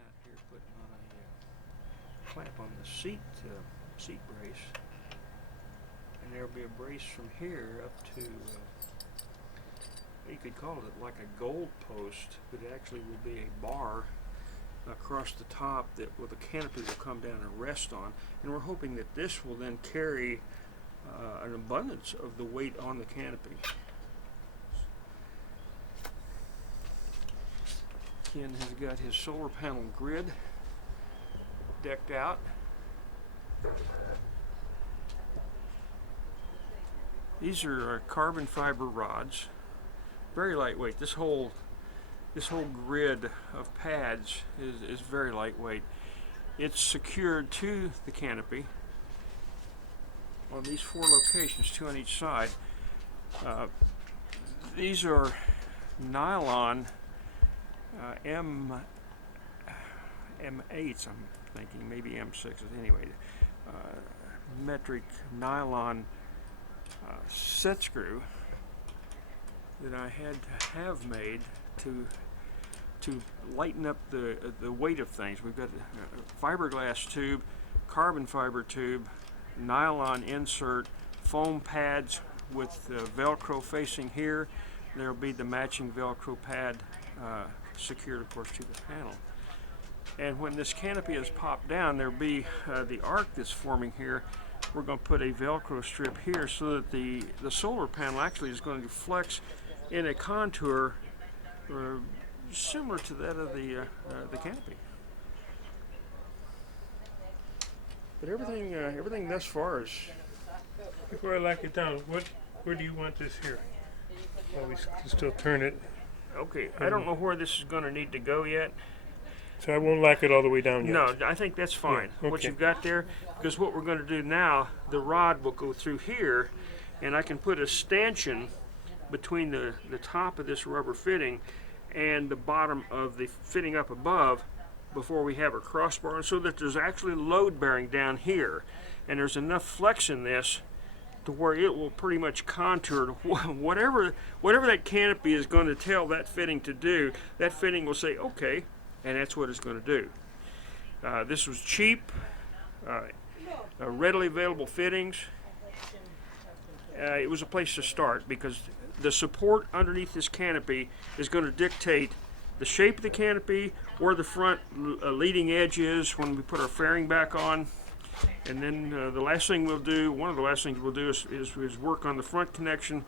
out here putting on a clamp on the seat brace, and there'll be a brace from here up to you could call it like a gold post, but it actually will be a bar across the top that the canopy will come down and rest on, and we're hoping that this will then carry an abundance of the weight on the canopy. Ken has got his solar panel grid decked out. These are carbon fiber rods, very lightweight. This whole grid of pads is very lightweight. It's secured to the canopy on these 4 locations, 2 on each side. These are nylon M8s, I'm thinking, maybe M6s, anyway. Metric nylon set screw that I had to have made to lighten up the weight of things. We've got a fiberglass tube, carbon fiber tube, nylon insert, foam pads with Velcro facing here. There will be the matching Velcro pad secured, of course, to the panel. And when this canopy is popped down, there'll be the arc that's forming here. We're going to put a Velcro strip here so that the solar panel actually is going to flex in a contour similar to that of the canopy. But everything thus far is. Before I lock it down, where do you want this here? Well, we can still turn it. Okay, I don't know where this is going to need to go yet. So I won't lock it all the way down yet? No, I think that's fine. Yeah, okay. What you've got there, because what we're going to do now, the rod will go through here, and I can put a stanchion between the top of this rubber fitting and the bottom of the fitting up above before we have a crossbar, so that there's actually load bearing down here, and there's enough flex in this to where it will pretty much contour to whatever that canopy is going to tell that fitting to do. That fitting will say okay, and that's what it's going to do. This was cheap, readily available fittings. It was a place to start because the support underneath this canopy is going to dictate the shape of the canopy, where the front leading edge is when we put our fairing back on. And then the last thing we'll do, one of the last things we'll do is work on the front connection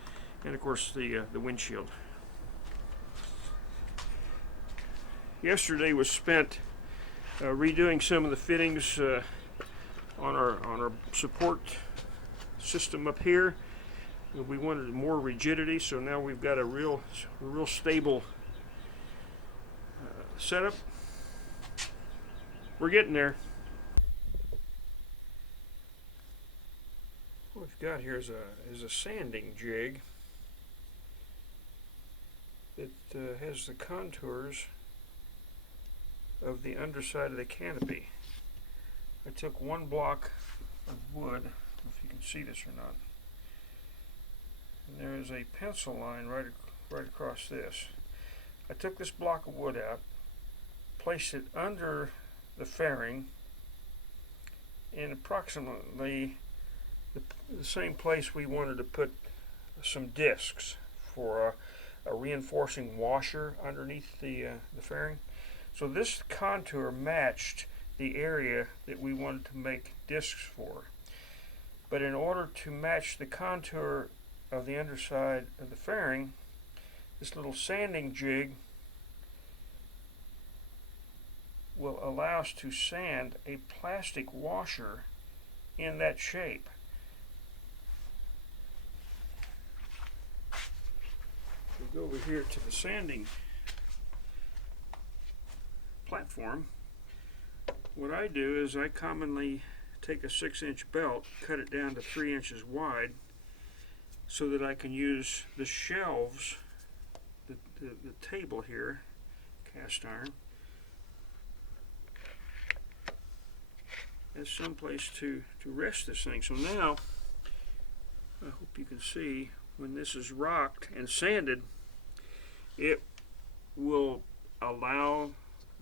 and, of course, the windshield. Yesterday was spent redoing some of the fittings on our support system up here. We wanted more rigidity, so now we've got a real stable setup. We're getting there. What we've got here is a sanding jig that has the contours of the underside of the canopy. I took 1 block of wood, I don't know if you can see this or not, and there is a pencil line right across this. I took this block of wood out, placed it under the fairing in approximately the same place we wanted to put some discs for a reinforcing washer underneath the fairing. So this contour matched the area that we wanted to make discs for. But in order to match the contour of the underside of the fairing, this little sanding jig will allow us to sand a plastic washer in that shape. We go over here to the sanding platform. What I do is I commonly take a 6-inch belt, cut it down to 3 inches wide, so that I can use the shelves, the table here, cast iron, as some place to rest this thing. So now, I hope you can see, when this is rocked and sanded, it will allow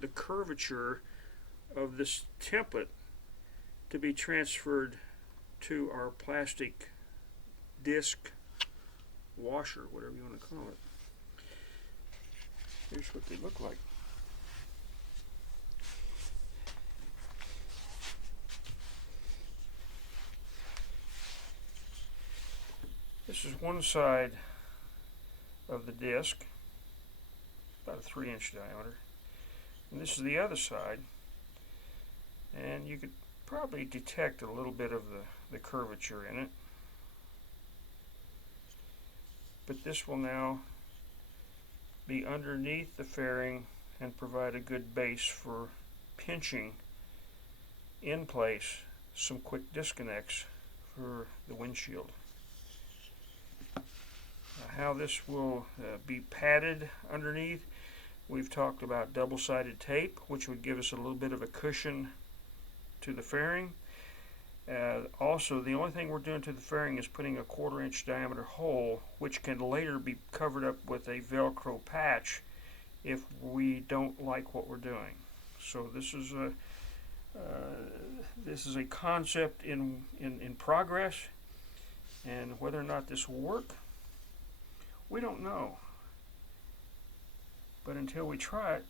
the curvature of this template to be transferred to our plastic disc washer, whatever you want to call it. Here's what they look like. This is one side of the disc, about a 3-inch diameter, and this is the other side, and you could probably detect a little bit of the curvature in it, but this will now be underneath the fairing and provide a good base for pinching in place some quick disconnects for the windshield. How this will be padded underneath, we've talked about double-sided tape, which would give us a little bit of a cushion to the fairing. Also, the only thing we're doing to the fairing is putting a 1/4-inch diameter hole, which can later be covered up with a Velcro patch if we don't like what we're doing. So this is a concept in progress, and whether or not this will work, we don't know. But until we try it,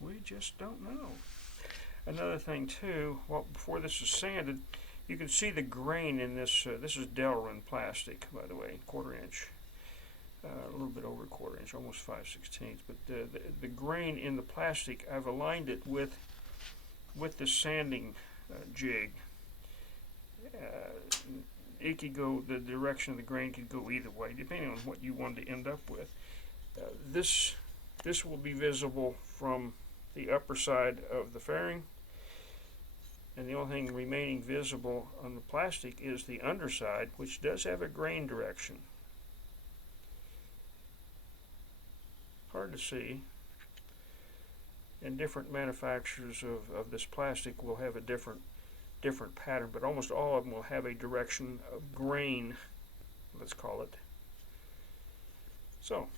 we just don't know. Another thing too, well, before this is sanded, you can see the grain in this. This is Delrin plastic, by the way, 1/4-inch, a little bit over a 1/4-inch, almost 5/16. But the grain in the plastic, I've aligned it with the sanding jig. It could go, the direction of the grain could go either way, depending on what you want to end up with. This will be visible from the upper side of the fairing, and the only thing remaining visible on the plastic is the underside, which does have a grain direction. Hard to see, and different manufacturers of this plastic will have a different pattern, but almost all of them will have a direction of grain, let's call it. So,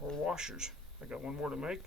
or washers. I got one more to make.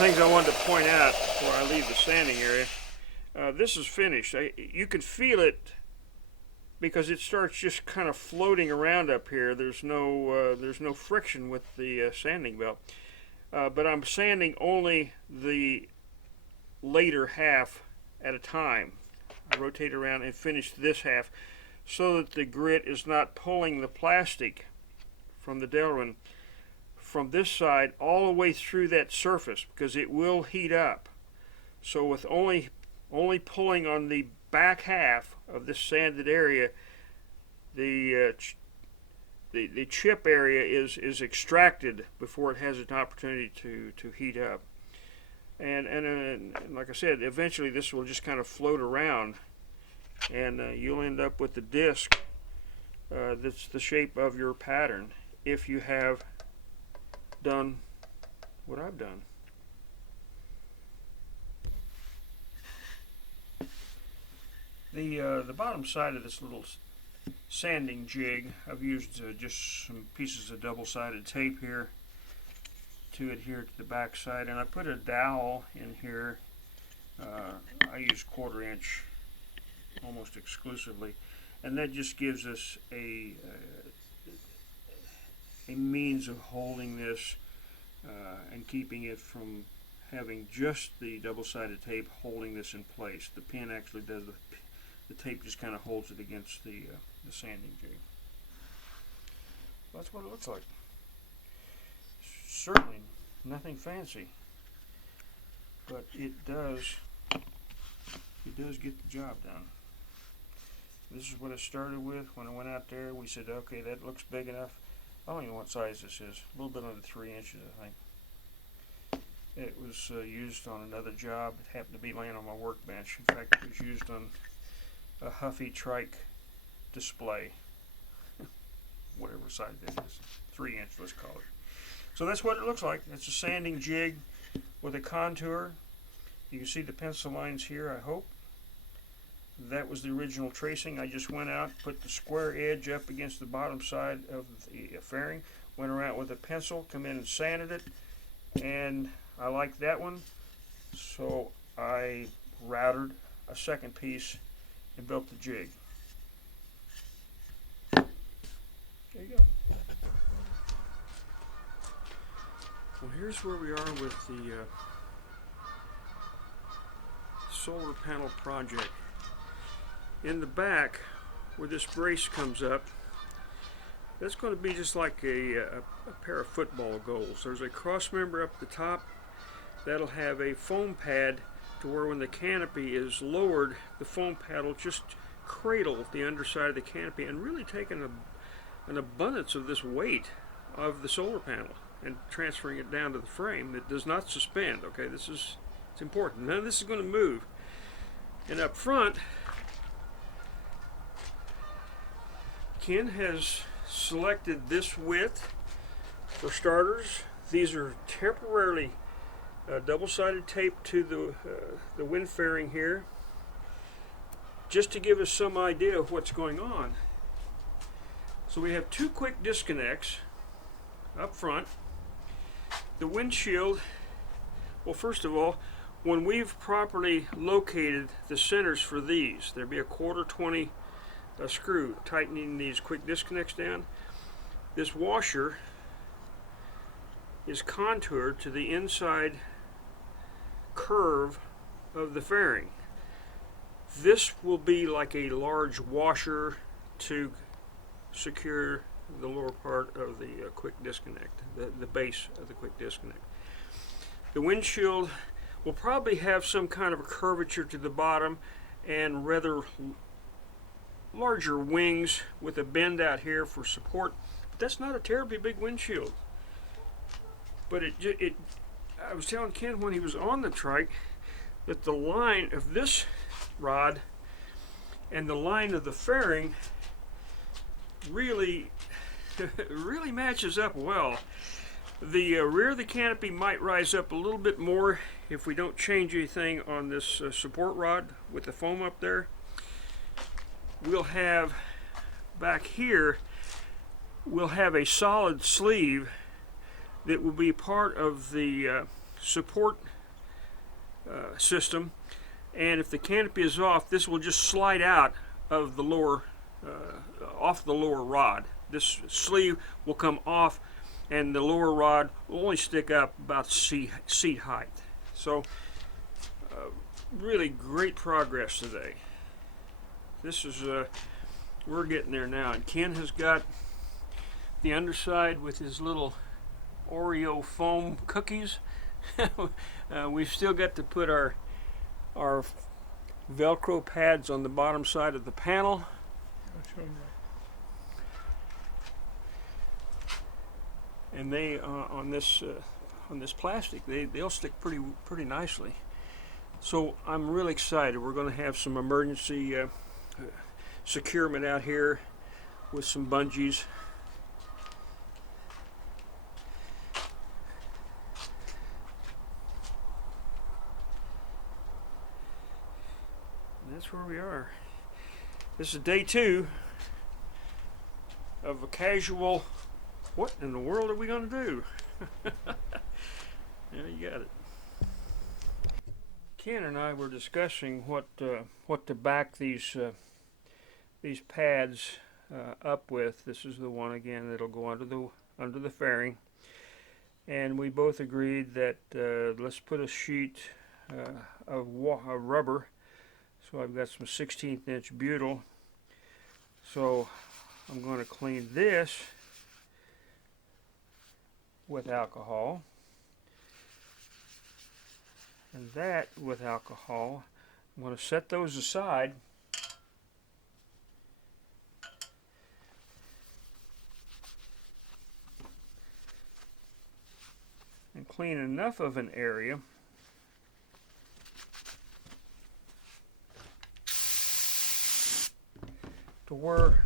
Things I wanted to point out before I leave the sanding area. This is finished. You can feel it because it starts just kind of floating around up here. There's no friction with the sanding belt. But I'm sanding only the later half at a time. I rotate around and finish this half so that the grit is not pulling the plastic from the Delrin from this side all the way through that surface, because it will heat up. So with only pulling on the back half of this sanded area, the chip area is extracted before it has an opportunity to heat up. And like I said, eventually this will just kind of float around, and you'll end up with the disc that's the shape of your pattern if you have done what I've done. The bottom side of this little sanding jig, I've used just some pieces of double-sided tape here to adhere to the back side, and I put a dowel in here. I use 1/4 inch almost exclusively, and that just gives us a means of holding this and keeping it from having just the double-sided tape holding this in place. The pin actually does the tape just kind of holds it against the sanding jig. That's what it looks like. Certainly nothing fancy, but it does get the job done. This is what I started with when I went out there. We said, okay, that looks big enough. I don't even know what size this is. A little bit under 3 inches, I think. It was used on another job. It happened to be laying on my workbench. In fact, it was used on a Huffy trike display. Whatever size that is. 3 inch, let's call it. So that's what it looks like. It's a sanding jig with a contour. You can see the pencil lines here, I hope. That was the original tracing. I just went out, put the square edge up against the bottom side of the fairing, went around with a pencil, come in and sanded it, and I liked that one, so I routed a second piece and built the jig. There you go. Well, here's where we are with the solar panel project. In the back, where this brace comes up, that's going to be just like a pair of football goals. There's a cross member up the top that'll have a foam pad to where when the canopy is lowered, the foam pad will just cradle the underside of the canopy and really take an abundance of this weight of the solar panel and transferring it down to the frame. It does not suspend. Okay, it's important. None of this is going to move. And up front, Ken has selected this width for starters. These are temporarily double-sided tape to the wind fairing here, just to give us some idea of what's going on. So we have 2 quick disconnects up front. The windshield, well, first of all, when we've properly located the centers for these, there'd be a 1/4 20 screw tightening these quick disconnects down. This washer is contoured to the inside curve of the fairing. This will be like a large washer to secure the lower part of the quick disconnect, the base of the quick disconnect. The windshield will probably have some kind of a curvature to the bottom and rather larger wings with a bend out here for support. But that's not a terribly big windshield. But I was telling Ken when he was on the trike that the line of this rod and the line of the fairing really matches up well. The rear of the canopy might rise up a little bit more if we don't change anything on this support rod with the foam up there. We'll have back here, we'll have a solid sleeve that will be part of the support system, and if the canopy is off, this will just slide out of the lower off the lower rod. This sleeve will come off and the lower rod will only stick up about seat height. So really great progress today. This is we're getting there now, and Ken has got the underside with his little Oreo foam cookies. We've still got to put our Velcro pads on the bottom side of the panel. I'll show you. And they on this plastic, they'll stick pretty nicely. So I'm really excited. We're going to have some emergency securement out here with some bungees. And that's where we are. This is day 2 of a casual. What in the world are we going to do? Yeah, you got it. Ken and I were discussing what to back these pads up with. This is the one again that'll go under the fairing, and we both agreed that let's put a sheet of rubber. So I've got some 16th inch butyl. So I'm going to clean this with alcohol, and that with alcohol. I'm going to set those aside and clean enough of an area to where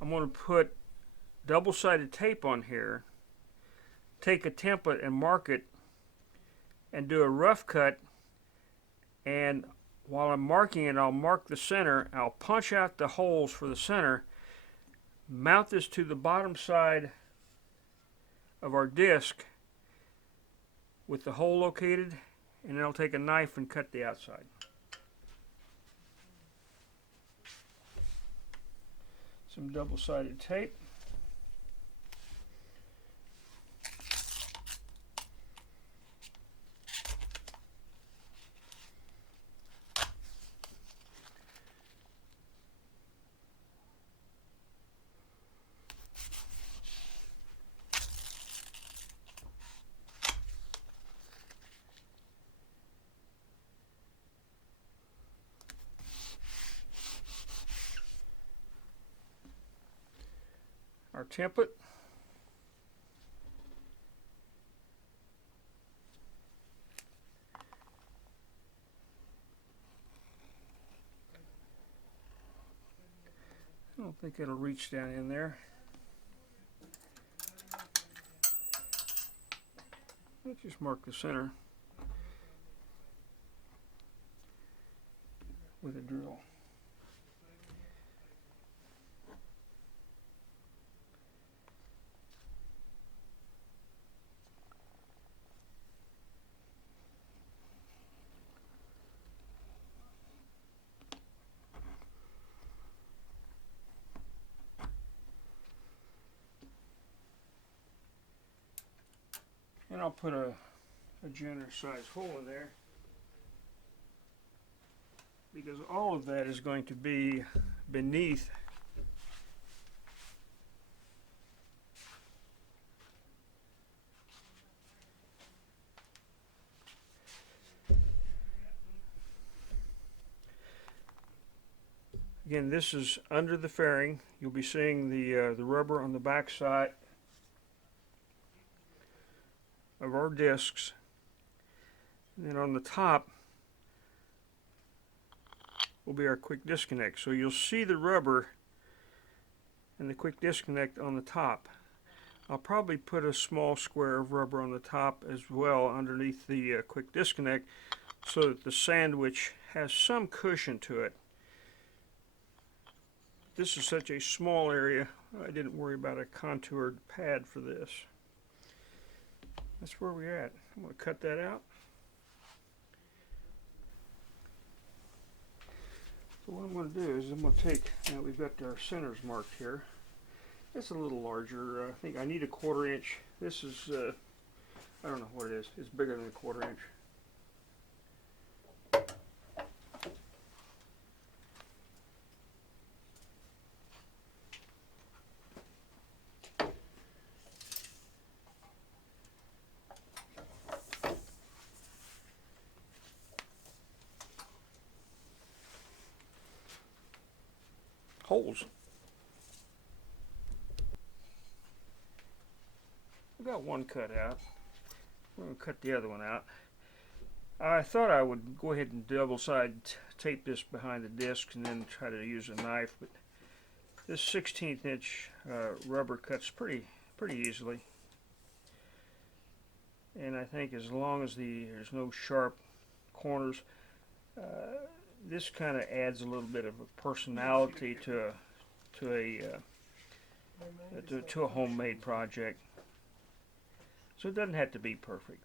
I'm going to put double-sided tape on here, take a template and mark it, and do a rough cut. And while I'm marking it, I'll mark the center. I'll punch out the holes for the center, mount this to the bottom side of our disc with the hole located, and then I'll take a knife and cut the outside. Some double-sided tape. Our template. I don't think it'll reach down in there. Let's just mark the center with a drill. And I'll put a generous sized hole in there, because all of that is going to be beneath Again, this is under the fairing. You'll be seeing the rubber on the back side of our discs. And then on the top will be our quick disconnect. So you'll see the rubber and the quick disconnect on the top. I'll probably put a small square of rubber on the top as well underneath the quick disconnect, so that the sandwich has some cushion to it. This is such a small area, I didn't worry about a contoured pad for this. That's where we're at. I'm going to cut that out. So what I'm going to do is I'm going to take, now we've got our centers marked here. It's a little larger. I think I need a 1/4 inch. This is, I don't know what it is. It's bigger than a 1/4 inch. holes. I got one cut out. I'm going to cut the other one out. I thought I would go ahead and double side tape this behind the disc and then try to use a knife, but this 16th inch rubber cuts pretty easily. And I think as long as there's no sharp corners, this kind of adds a little bit of a personality to a homemade project. So it doesn't have to be perfect.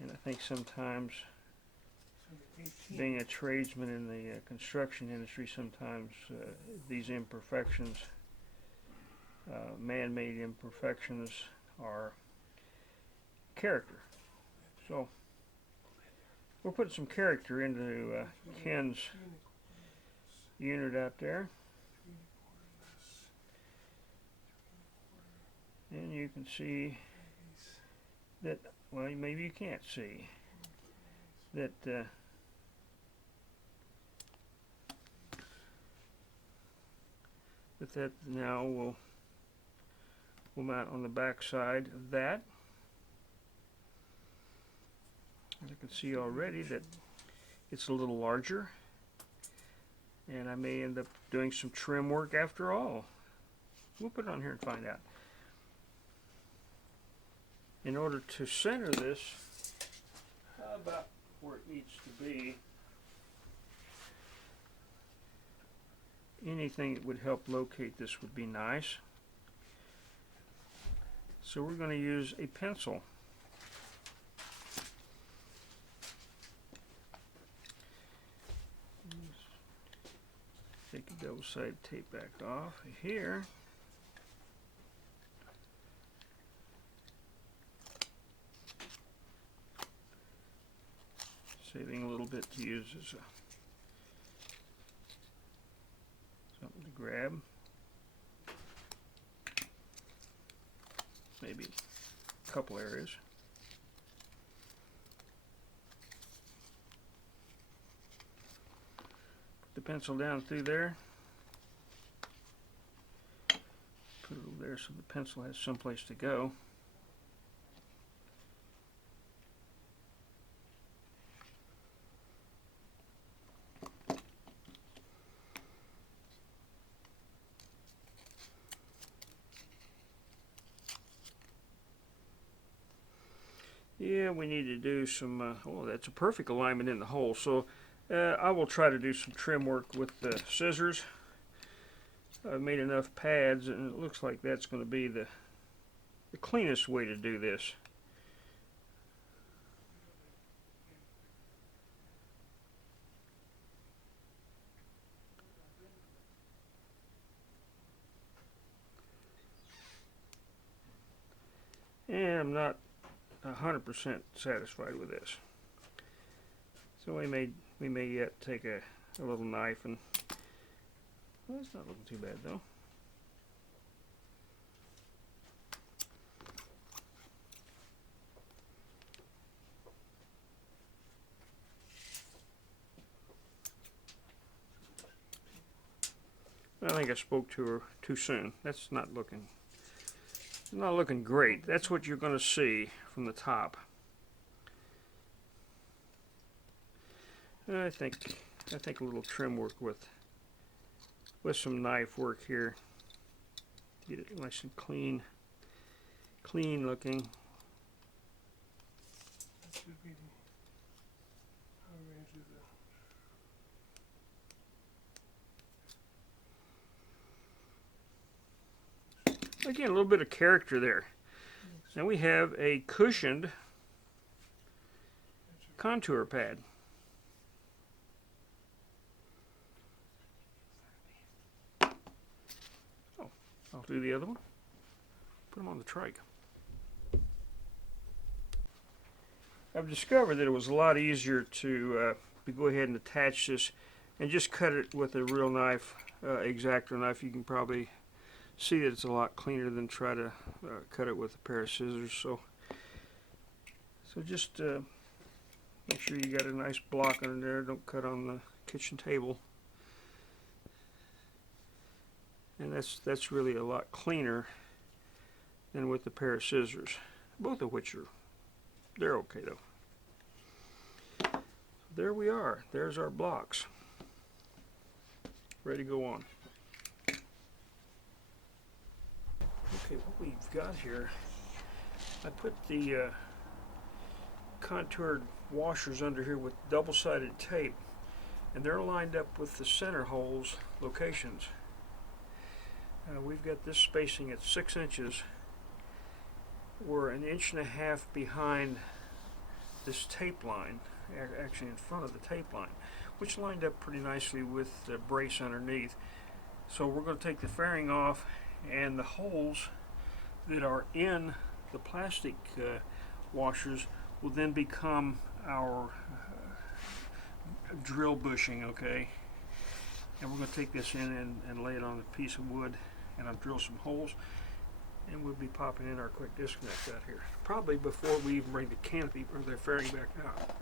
And I think sometimes, being a tradesman in the construction industry, sometimes these imperfections, man-made imperfections, are character. So we're putting some character into Ken's unit out there. And you can see that, well, maybe you can't see that that now will mount on the back side of that. And I can see already that it's a little larger, and I may end up doing some trim work after all. We'll put it on here and find out. In order to center this, how about where it needs to be? Anything that would help locate this would be nice. So we're going to use a pencil. Take the double-sided tape back off here. Saving a little bit to use as something to grab. Maybe a couple areas. Put the pencil down through there. Put it over there so the pencil has someplace to go. Yeah, we need to do some, oh, that's a perfect alignment in the hole. So I will try to do some trim work with the scissors. I've made enough pads, and it looks like that's going to be the cleanest way to do this. And I'm not 100% satisfied with this. So we may yet take a little knife and, well, it's not looking too bad though. I think I spoke to her too soon. That's not looking great. That's what you're going to see from the top. I think a little trim work with some knife work here to get it nice and clean looking. That should be Again, a little bit of character there. Now we have a cushioned contour pad. Oh, I'll do the other one. Put them on the trike. I've discovered that it was a lot easier to go ahead and attach this and just cut it with a real knife, X-Acto knife. You can probably see that it's a lot cleaner than try to cut it with a pair of scissors. So just make sure you got a nice block under there. Don't cut on the kitchen table. and that's really a lot cleaner than with the pair of scissors, both of which they're okay though. There we are. There's our blocks, ready to go on. Okay, what we've got here, I put the contoured washers under here with double-sided tape, and they're lined up with the center holes locations. We've got this spacing at 6 inches. We're 1.5 inches behind this tape line, actually in front of the tape line, which lined up pretty nicely with the brace underneath. So we're going to take the fairing off, and the holes that are in the plastic washers will then become our drill bushing, okay? And we're going to take this in and lay it on a piece of wood, and I'll drill some holes, and we'll be popping in our quick disconnect out here, probably before we even bring the canopy or the fairing back out.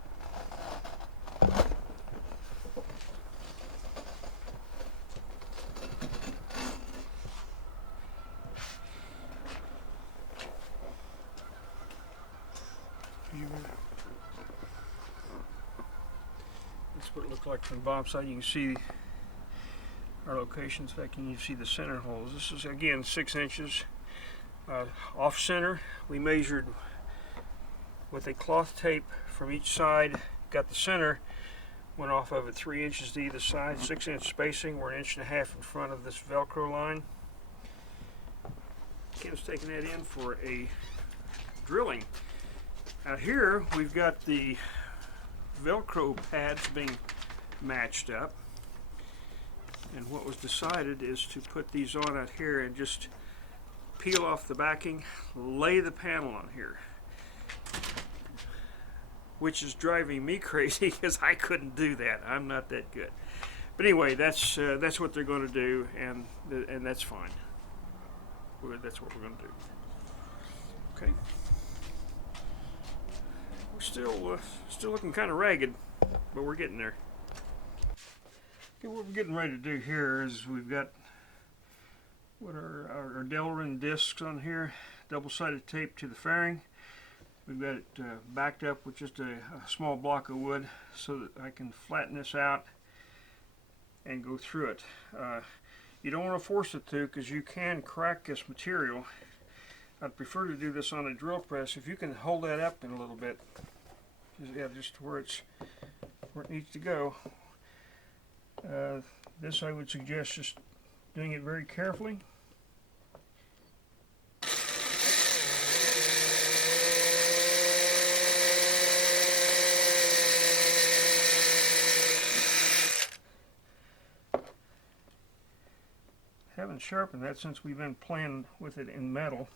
That's what it looked like from Bob's side. You can see our locations. In fact, you can see the center holes. This is again 6 inches off center. We measured with a cloth tape from each side, got the center, went off of it 3 inches to either side, 6 inch spacing. We're 1.5 inches in front of this Velcro line. Ken's taking that in for a drilling. Out here we've got the Velcro pads being matched up, and what was decided is to put these on out here and just peel off the backing, lay the panel on here, which is driving me crazy because I couldn't do that. I'm not that good. But anyway, that's what they're going to do, and that's fine. That's what we're going to do. Okay. We're still looking kind of ragged, but we're getting there. Okay, what we're getting ready to do here is we've got what are our Delrin discs on here, double-sided tape to the fairing. We've got it backed up with just a small block of wood so that I can flatten this out and go through it. You don't want to force it to, because you can crack this material. I'd prefer to do this on a drill press. If you can hold that up in a little bit, just where it needs to go. This I would suggest just doing it very carefully. Haven't sharpened that since we've been playing with it in metal.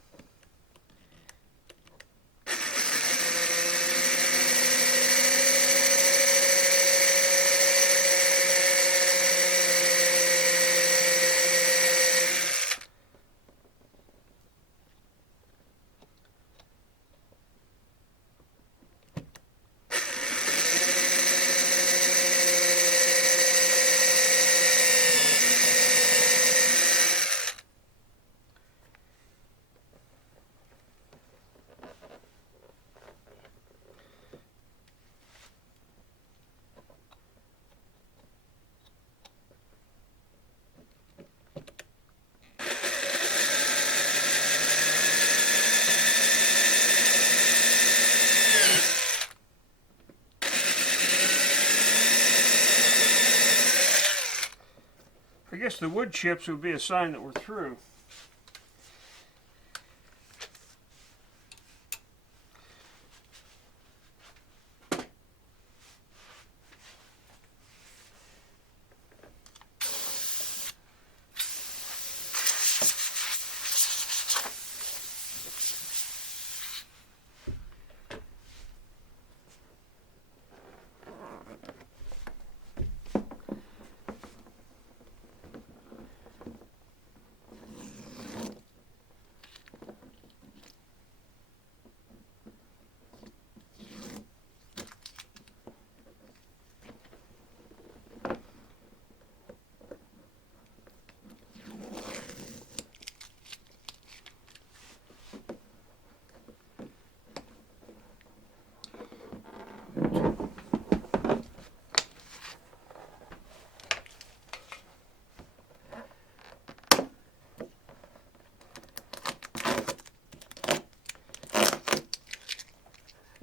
I guess the wood chips would be a sign that we're through.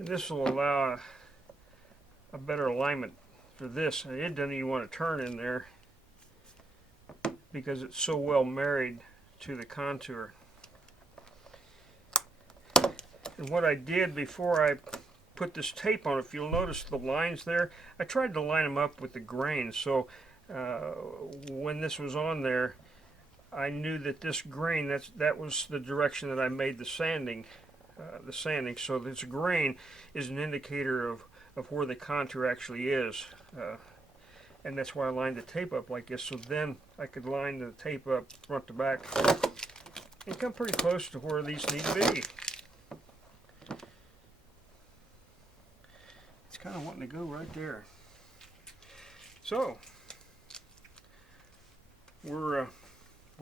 And this will allow a better alignment for this. And it doesn't even want to turn in there because it's so well married to the contour. And what I did before I put this tape on, if you'll notice the lines there, I tried to line them up with the grain. So when this was on there, I knew that this grain, that was the direction that I made the sanding. So this grain is an indicator of where the contour actually is. And that's why I lined the tape up like this. So then I could line the tape up front to back and come pretty close to where these need to be. It's kind of wanting to go right there. So we're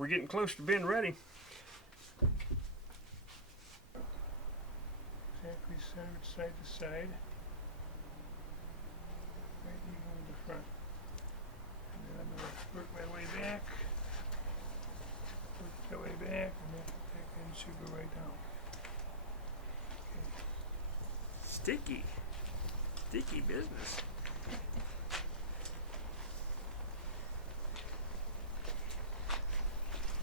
getting close to being ready. Exactly centered side to side. Right even with the front. And then I'm going to work my way back. Work my way back, and that end should go right down. Okay. Sticky business.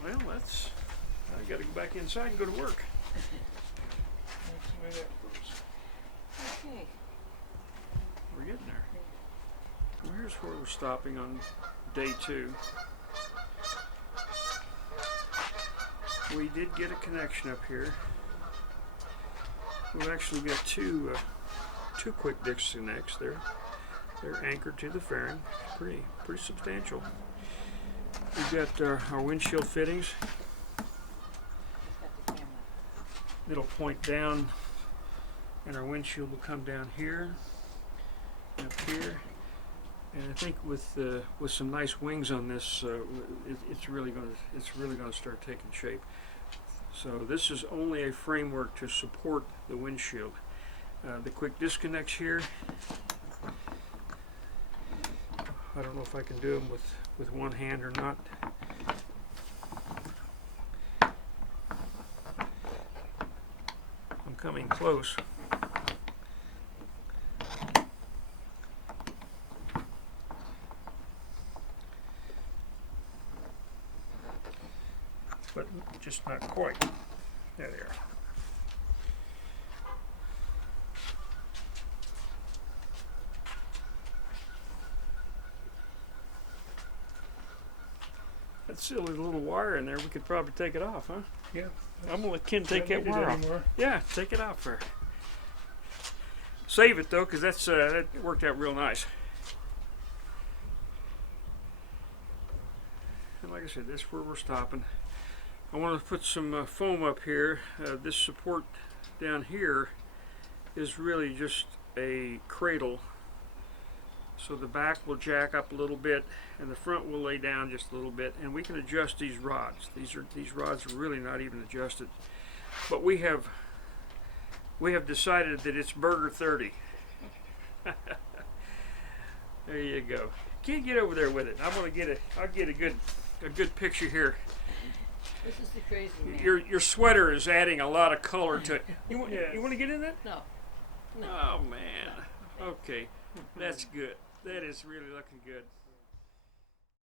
Well, I gotta go back inside and go to work. That's the way that goes. Okay. We're getting there. Well, here's where we're stopping on day 2. We did get a connection up here. We've actually got two quick disconnects there. They're anchored to the fairing. Pretty substantial. We've got our windshield fittings. Got the camera. It'll point down, and our windshield will come down here, up here, and I think with some nice wings on this, it's really going to start taking shape. So this is only a framework to support the windshield. The quick disconnects here. I don't know if I can do them with one hand or not. I'm coming close. But just not quite. There they are. That silly little wire in there, we could probably take it off, huh? Yeah. I'm gonna let Ken take that Don't need it wire off. anymore. Yeah, take it off for. Save it though, because that worked out real nice. And like I said, that's where we're stopping. I want to put some foam up here. This support down here is really just a cradle. So the back will jack up a little bit, and the front will lay down just a little bit, and we can adjust these rods. These rods are really not even adjusted, but we have decided that it's Burger 30. There you go. Can't get over there with it. I'll get a good picture here. This is the crazy man. Your sweater is adding a lot of color to it. You want to get in that? No. Oh man. Okay, that's good. That is really looking good.